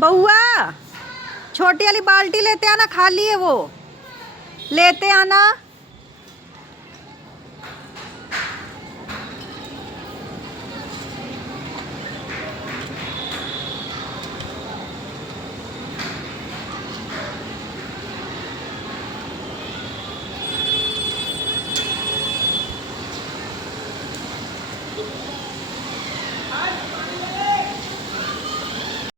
बउआ छोटी वाली बाल्टी लेते आना, खाली है वो, लेते आना।